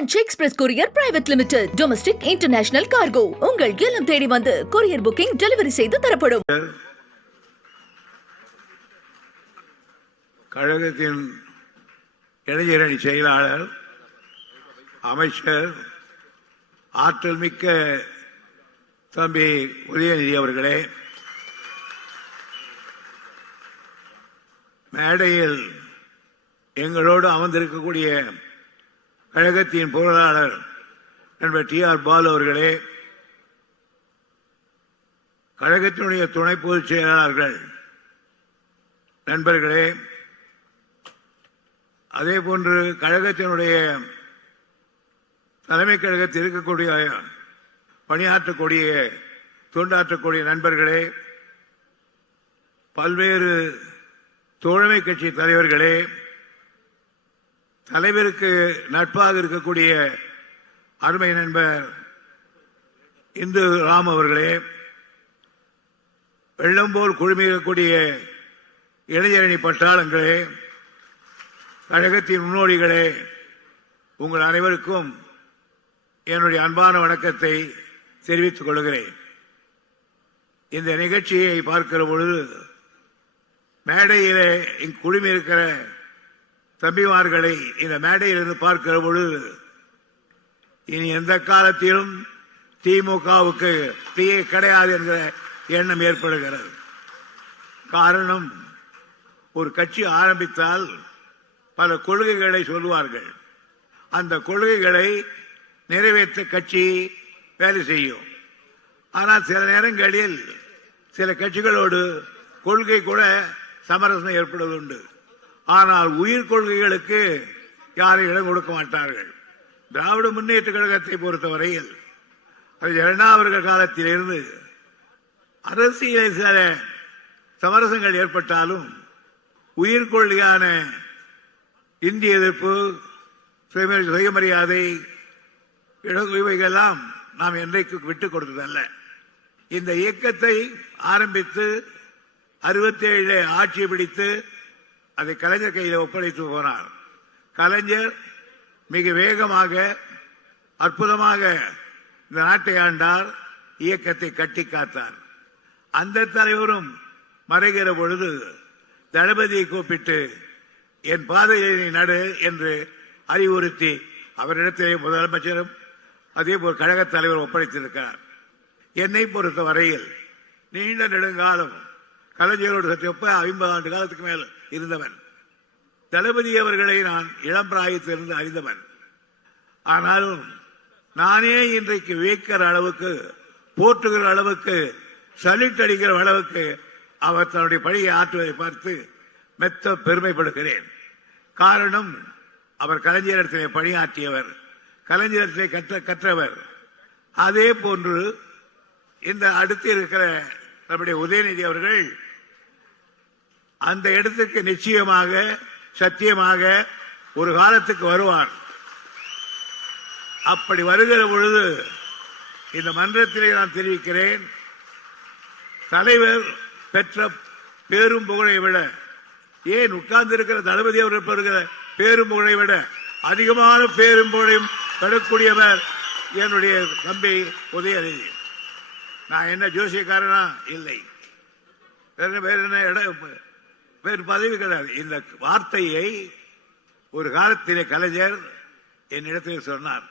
Franch express courier private limited domestic international cargo உங்கள் இல்லம் தேடி வந்து கொரியர் புக்கிங் டெலிவரி செய்து தரப்படும். கழகத்தின் இளைஞரணி செயலாளர் அமைச்சர் ஆற்றல் மிக்க தம்பி உதயநிதி அவர்களே மேடையில் எங்களோடு அமர்ந்திருக்கக்கூடிய கழகத்தின் பொருளாளர் நண்பர் டி ஆர் பால் அவர்களே கழகத்தினுடைய துணை பொதுச் செயலாளர்கள் நண்பர்களே அதே போன்று கழகத்தினுடைய தலைமை கழகத்தில் இருக்கக்கூடிய பணியாற்றக்கூடிய தொண்டாற்றக்கூடிய நண்பர்களே பல்வேறு தோழமை கட்சி தலைவர்களே தலைவருக்கு நட்பாக இருக்கக்கூடிய அருமை நண்பர் இந்து ராம் அவர்களே வெள்ளம்போல் குழுமிக்கக்கூடிய இளைஞரணி பட்டாளங்களே கழகத்தின் முன்னோடிகளே உங்கள் அனைவருக்கும் என்னுடைய அன்பான வணக்கத்தை தெரிவித்துக் கொள்கிறேன். இந்த நிகழ்ச்சியை பார்க்கிற பொழுது மேடையிலே இங்கு குழுமி இருக்கிற தம்பிமார்களை இந்த மேடையிலிருந்து பார்க்கிற பொழுது இனி எந்த காலத்திலும் திமுகவுக்கு தீயே கிடையாது என்கிற எண்ணம் ஏற்படுகிறது. காரணம் ஒரு கட்சி ஆரம்பித்தால் பல கொள்கைகளை சொல்லுவார்கள். அந்த கொள்கைகளை நிறைவேற்ற கட்சி வேலை செய்யும். ஆனால் சில நேரங்களில் சில கட்சிகளோடு கொள்கை கூட சமரசம் ஏற்படுவதுண்டு. ஆனால் உயிர் கொள்கைகளுக்கு யாரும் இடம் கொடுக்க மாட்டார்கள். திராவிட முன்னேற்ற கழகத்தை பொறுத்தவரையில் அது காலத்திலிருந்து அரசியல் சில சமரசங்கள் ஏற்பட்டாலும் உயிர் கொள்கையான இந்திய எதிர்ப்பு சுயமரி- சுயமரியாதை இவைகளெல்லாம் நாம் என்றைக்கு விட்டுக் கொடுத்ததல்ல. இந்த இயக்கத்தை ஆரம்பித்து அறுபத்தேழு ஆட்சி பிடித்து அதை கலைஞர் கையில் ஒப்படைத்து போனார். கலைஞர் மிக வேகமாக அற்புதமாக இந்த நாட்டை ஆண்டார் இயக்கத்தை கட்டி காத்தார். அந்த தலைவரும் மறைகிற பொழுது தளபதியை கூப்பிட்டு என் பாதையை நீ நடு என்று அறிவுறுத்தி அவரிடத்திலே முதலமைச்சரும் அதே போல் கழகத் தலைவர் ஒப்படைத்திருக்கிறார். என்னை பொறுத்த வரையில் நீண்ட நெடுங்காலம் கலைஞரோடு சற்று ஒப்ப ஐம்பது ஆண்டு காலத்துக்கு மேல் இருந்தவன். தளபதி அவர்களை நான் இளம் பிராயத்திலிருந்து அறிந்தவன். ஆனாலும் நானே இன்றைக்கு வியக்கிற அளவுக்கு போற்றுகிற அளவுக்கு சலிட் அடிக்கிற அளவுக்கு அவர் தன்னுடைய பணியை ஆற்றுவதை பார்த்து மெத்த பெருமைப்படுகிறேன். காரணம் அவர் கலைஞரத்திலே பணியாற்றியவர் கலைஞரத்திலே கற்ற கற்றவர். அதே போன்று இந்த அடுத்து இருக்கிற நம்முடைய உதயநிதி அவர்கள் அந்த இடத்துக்கு நிச்சயமாக சத்தியமாக ஒரு காலத்துக்கு வருவார். அப்படி வருகிற பொழுது இந்த மன்றத்திலே நான் தெரிவிக்கிறேன் தலைவர் பெற்ற பேரும் புகழை விட ஏன் உட்கார்ந்து இருக்கிற தளபதி அவர்கள் பெறுகிற பேரும் புகழை விட அதிகமான பேரும் புகழையும் பெறக்கூடியவர் என்னுடைய தம்பி உதயநிதி. நான் என்ன ஜோசியக்காரனா? இல்லை. வேற என்ன- என்ன இடம் வேறு பதவி கிடையாது. இந்த வார்த்தையை ஒரு காலத்திலே கலைஞர் என்னிடத்தில் சொன்னார்.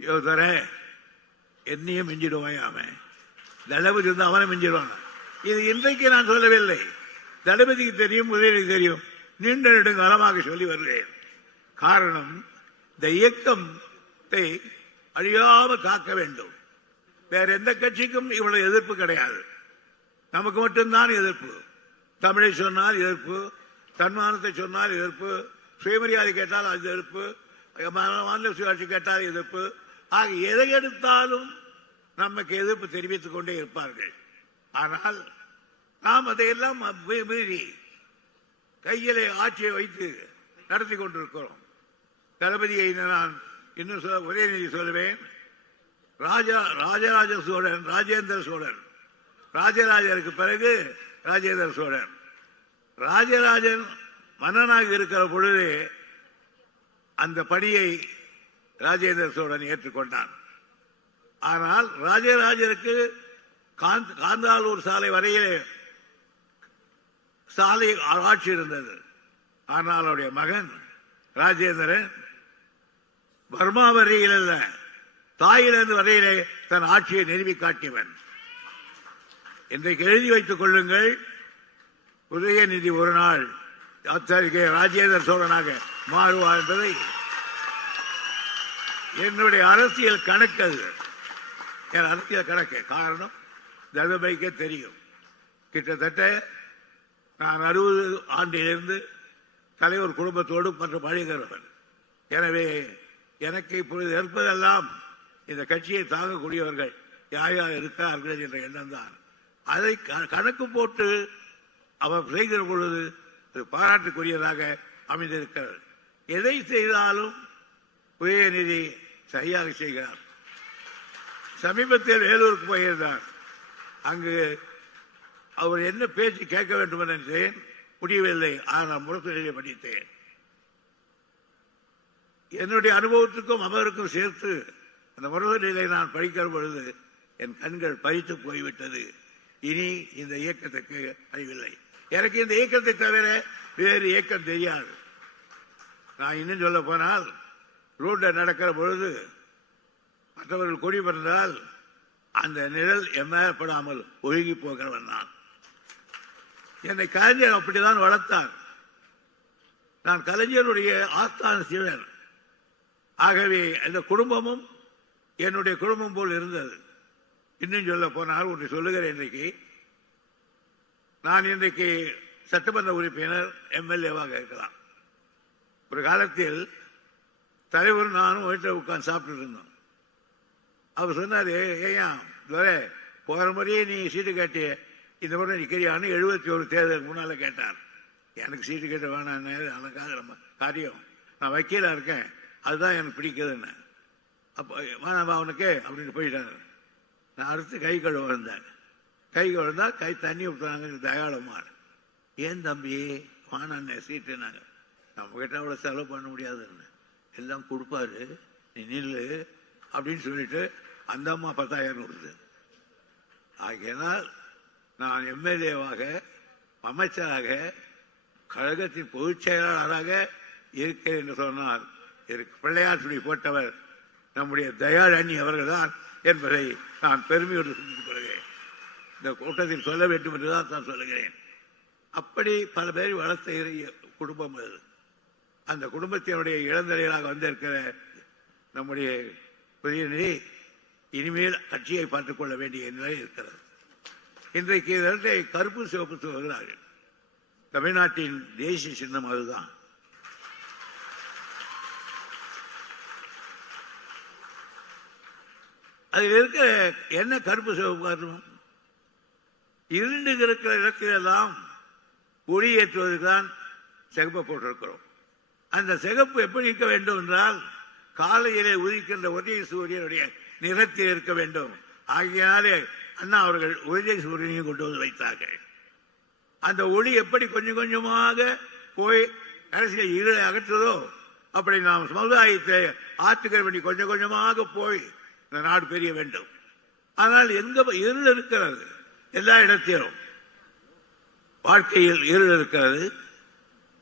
யோதர என்னையும் மிஞ்சிடுவான் தளபதி வந்து அவனை மிஞ்சிடுவான். இது இன்றைக்கு நான் சொல்லவில்லை. தளபதிக்கு தெரியும் உதயநிதி தெரியும். நீண்ட நெடுங்காலமாக சொல்லி வருகிறேன். காரணம் இந்த இயக்கத்தை அழியாமல் காக்க வேண்டும். வேற எந்த கட்சிக்கும் இவ்வளவு எதிர்ப்பு கிடையாது. நமக்கு மட்டும்தான் எதிர்ப்பு. தமிழை சொன்னால் எதிர்ப்பு தன்மானத்தை சொன்னால் எதிர்ப்பு சுயமரியாதை கேட்டால் அது எதிர்ப்பு மாநில சுயாட்சி கேட்டால் எதிர்ப்பு. ஆக எதை எடுத்தாலும் நமக்கு எதிர்ப்பு தெரிவித்துக் கொண்டே இருப்பார்கள். ஆனால் நாம் அதையெல்லாம் மீறி கையிலே ஆட்சியை வைத்து நடத்தி கொண்டிருக்கிறோம். தளபதியை நான் இன்னும் சொல்ல- உதயநிதி சொல்லுவேன் ராஜா ராஜராஜ சோழன் ராஜேந்திர சோழன். ராஜராஜருக்கு பிறகு ராஜேந்திர சோழன். ராஜராஜன் மன்னனாக இருக்கிற பொழுது அந்த பணியை ராஜேந்திர சோழன் ஏற்றுக்கொண்டான். ஆனால் ராஜராஜருக்கு காந்த்- காந்தாலூர் சாலை வரையிலே சாலை ஆட்சி இருந்தது. ஆனால் அவருடைய மகன் ராஜேந்திரன் பர்மா வரையில் அல்ல தாயிலிருந்து வரையிலே தன் ஆட்சியை நிறுவி காட்டியவன். இன்றைக்கு எழுதி வைத்துக் கொள்ளுங்கள். உதயநிதி ஒரு நாள் ஆச்சாரிய ராஜேந்திர சோழனாக மாறுவார் என்பதை. என்னுடைய அரசியல் கணக்கு அது. என் அரசியல் கணக்கு. காரணம் தர்மபைக்கே தெரியும். கிட்டத்தட்ட நான் அறுபது ஆண்டிலிருந்து தலைவர் குடும்பத்தோடு மற்றும் அழிகிறவன். எனவே எனக்கு இப்பொழுது இருப்பதெல்லாம் இந்த கட்சியை தாங்கக்கூடியவர்கள் யார் யார் இருக்கிறார்கள் என்ற எண்ணம் தான். அதை க- கணக்கு போட்டு அவர் செய்கிற பொழுது பாராட்டுக்குரியதாக அமைந்திருக்கிறது. எதை செய்தாலும் உதயநிதி சரியாக செய்கிறார். சமீபத்தில் வேலூருக்கு போயிருந்தார். அங்கு அவர் என்ன பேச்சு கேட்க வேண்டும் என்று நினைத்தேன். முடியவில்லை. ஆனால் முரசொலியை படித்தேன். என்னுடைய அனுபவத்துக்கும் அவருக்கும் சேர்த்து அந்த முரசொலியை நான் படிக்கிற பொழுது என் கண்கள் பறித்து போய்விட்டது. இனி இந்த இயக்கத்துக்கு அறிவில்லை. எனக்கு இந்த இயக்கத்தை தவிர வேறு இயக்கம் தெரியாது. நான் இன்னும் சொல்ல போனால் ரோட்டில் நடக்கிற பொழுது மற்றவர்கள் கொடி பிறந்தால் அந்த நிழல் எம்மப்படாமல் ஒழுகி போகிறவன் நான். என்னை கலைஞர் அப்படிதான் வளர்த்தார். நான் கலைஞருடைய ஆஸ்தான சிவன். ஆகவே அந்த குடும்பமும் என்னுடைய குடும்பம் போல் இருந்தது. இன்னும் சொல்ல போனால் ஒன்று சொல்லுகிறேன் இன்றைக்கு. நான் இன்றைக்கு சட்டமன்ற உறுப்பினர் எம்எல்ஏவாக இருக்கலாம். ஒரு காலத்தில் தலைவர் நானும் வீட்டில் உட்காந்து சாப்பிட்டு இருந்தோம். அவர் சொன்னார் ஏயா துரை போகிற முறையே நீ சீட்டு கேட்டிய. இந்த முறை நிற்கிறியான்னு எழுபத்தி ஒரு தேர்தலுக்கு முன்னால் கேட்டார். எனக்கு சீட்டு கேட்ட வேணாம் அதுக்காக நம்ம காரியம். நான் வக்கீலாக இருக்கேன். அதுதான் எனக்கு பிடிக்குதுன்னு. அப்போ வேணாமா அவனுக்கு அப்படின்னு போயிட்டாரு. நான் அடுத்து கை கழுவ வந்தேன் கை கழுந்தா கை தண்ணி விட்டுறாங்க தயாளமார் ஏன் தம்பி? வானாண்ணே சீட்டுனாங்க. நம்ம கிட்ட அவ்வளோ செலவு பண்ண முடியாதுன்னு எல்லாம் கொடுப்பாரு. நீ நில்லு அப்படின்னு சொல்லிட்டு அந்த அம்மா பத்தாயிரம் கொடுத்து ஆகையினால் நான் எம்எல்ஏவாக அமைச்சராக கழகத்தின் பொதுச் செயலாளராக இருக்கிறேன் என்று சொன்னால் இருக்கு பிள்ளையார் சொல்லி போட்டவர் நம்முடைய தயாளணி அவர்கள்தான் என்பதை நான் பெருமையோடு சொல்லிக் கொள்கிறேன். இந்த கூட்டத்தில் சொல்ல வேண்டும் என்றுதான் நான் சொல்லுகிறேன். அப்படி பல பேர் வளர்த்த குடும்பம் அது. அந்த குடும்பத்தினுடைய இளந்தலைகளாக வந்திருக்கிற நம்முடைய பிரதிநிதி இனிமேல் கட்சியை பார்த்துக் கொள்ள வேண்டிய நிலை இருக்கிறது. இன்றைக்கு இரண்டை கருப்பு சிவப்பு சொல்கிறார்கள் தமிழ்நாட்டின் தேசிய சின்னம் அதுதான். அதில் இருக்கிற என்ன கருப்பு சிவப்பு காரணம்? இருண்டு இருக்கிற இடத்திலெல்லாம் ஒளி ஏற்றுவதற்கு தான் சிகப்பை போட்டிருக்கிறோம். அந்த சிகப்பு எப்படி இருக்க வேண்டும் என்றால் காலையிலே உதிக்கின்ற உதய சூரியனுடைய நிறத்தில் இருக்க வேண்டும். ஆகையாலே அண்ணா அவர்கள் உதய சூரியனையும் கொண்டு வந்து வைத்தார்கள். அந்த ஒளி எப்படி கொஞ்சம் கொஞ்சமாக போய் கடைசியில் இருளை அகற்றுதோ அப்படி நாம் சமுதாயத்தை ஆற்றுகிற பண்ணி கொஞ்சம் கொஞ்சமாக போய் இந்த நாடு பெரிய வேண்டும். ஆனால் எங்க இருள் இருக்கிறது? எல்லா இடத்திலும். வாழ்க்கையில் இருள் இருக்கிறது.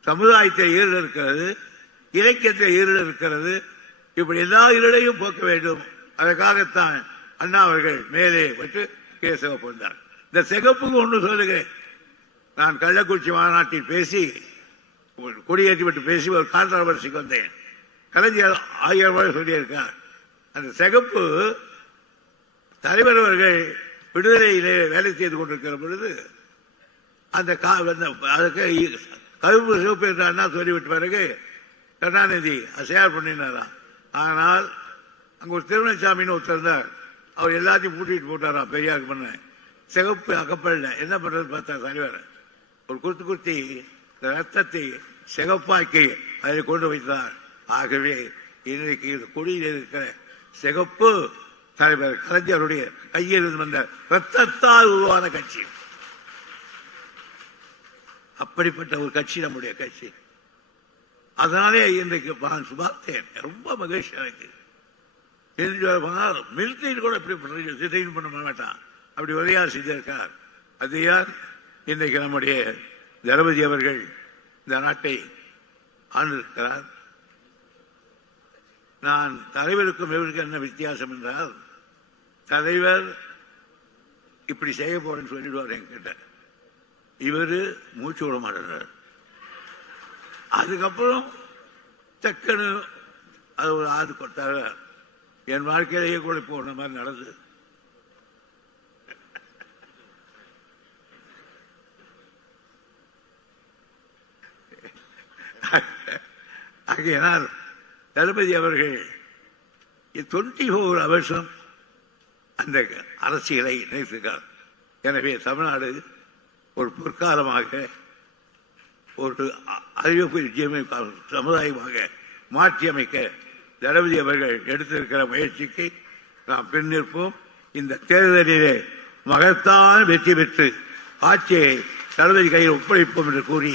சமுதாயத்தில் இருள் இருக்கிறது. இலக்கியத்தில் இருள் இருக்கிறது. இப்படி எல்லா இருளையும் போக்க வேண்டும். அதற்காகத்தான் அண்ணா அவர்கள் மேலே வச்சு கே சிவப்பு வந்தார். இந்த சிகப்புக்கு ஒன்று சொல்லுகிறேன். நான் கள்ளக்குறிச்சி மாநாட்டில் பேசி கொடியேற்றி விட்டு பேசி ஒரு கான்ட்ரவர்சிக்கு வந்தேன். கலைஞர் ஆயிரம் ரூபாய் சொல்லியிருக்கார். அந்த சிகப்பு தலைவர் அவர்கள் விடுதலையிலே வேலை செய்து கொண்டிருக்கிற பொழுது அந்த கா- அதுக்கு கருப்பு சிவப்பு என்று அண்ணா சொல்லிவிட்ட பிறகு கருணாநிதி அசையார் பண்ணினாராம். ஆனால் அங்க ஒரு திருமணசாமின்னு ஒருத்தர் இருந்தார். அவர் எல்லாத்தையும் பூட்டிட்டு போட்டாராம் பெரியாருக்கு பண்ண சிகப்பு அகப்படல. என்ன பண்றது பார்த்தா தலைவர். ஒரு குத்து குத்தி இந்த ரத்தத்தை சிகப்பாக்கி அதில் கொண்டு வைத்தார். ஆகவே இன்றைக்கு இந்த கொடியில் இருக்கிற சிகப்பு தலைவர் கலைஞருடைய கையில் இருந்து வந்த ரத்தத்தால் உருவான கட்சி. அப்படிப்பட்ட ஒரு கட்சி நம்முடைய கட்சி. அதனாலே இன்றைக்கு நான் பார்த்தேன் ரொம்ப மகிழ்ச்சி எனக்கு. என்று போனால் மிலிட்டரி கூட இப்படி ட்ரெயின் பண்ண மாட்டான். அப்படி உதயார் செய்திருக்கார் அது யார் இன்றைக்கு நம்முடைய தளபதி அவர்கள் இந்த நாட்டை ஆண்டிருக்கிறார் நான் தலைவருக்கும் இவருக்கும் என்ன வித்தியாசம் என்றால் தலைவர் இப்படி செய்ய போறேன்னு சொல்லிடுவார் என்கிட்ட. இவர் மூச்சு விட மாட்டார் அதுக்கப்புறம் டக்குன்னு அது ஒரு ஆறு கொடுத்தாரு என் வாழ்க்கையிலேயே கூட போன மாதிரி நடந்தது ஆகையினால் தளபதி அவர்கள் டுவெண்ட்டி ஃபோர் அவர்ஸும் அந்த அரசியலை நினைத்திருக்கார் எனவே தமிழ்நாடு ஒரு பொற்காலமாக ஒரு அறிவிப்பு அறிவுக்குரிய சமுதாயமாக மாற்றியமைக்க தளபதி அவர்கள் எடுத்திருக்கிற முயற்சிக்கு நாம் பின் நிற்போம் இந்த தேர்தலிலே மகத்தான வெற்றி பெற்று ஆட்சியை தளபதி கையில் ஒப்படைப்போம் என்று கூறி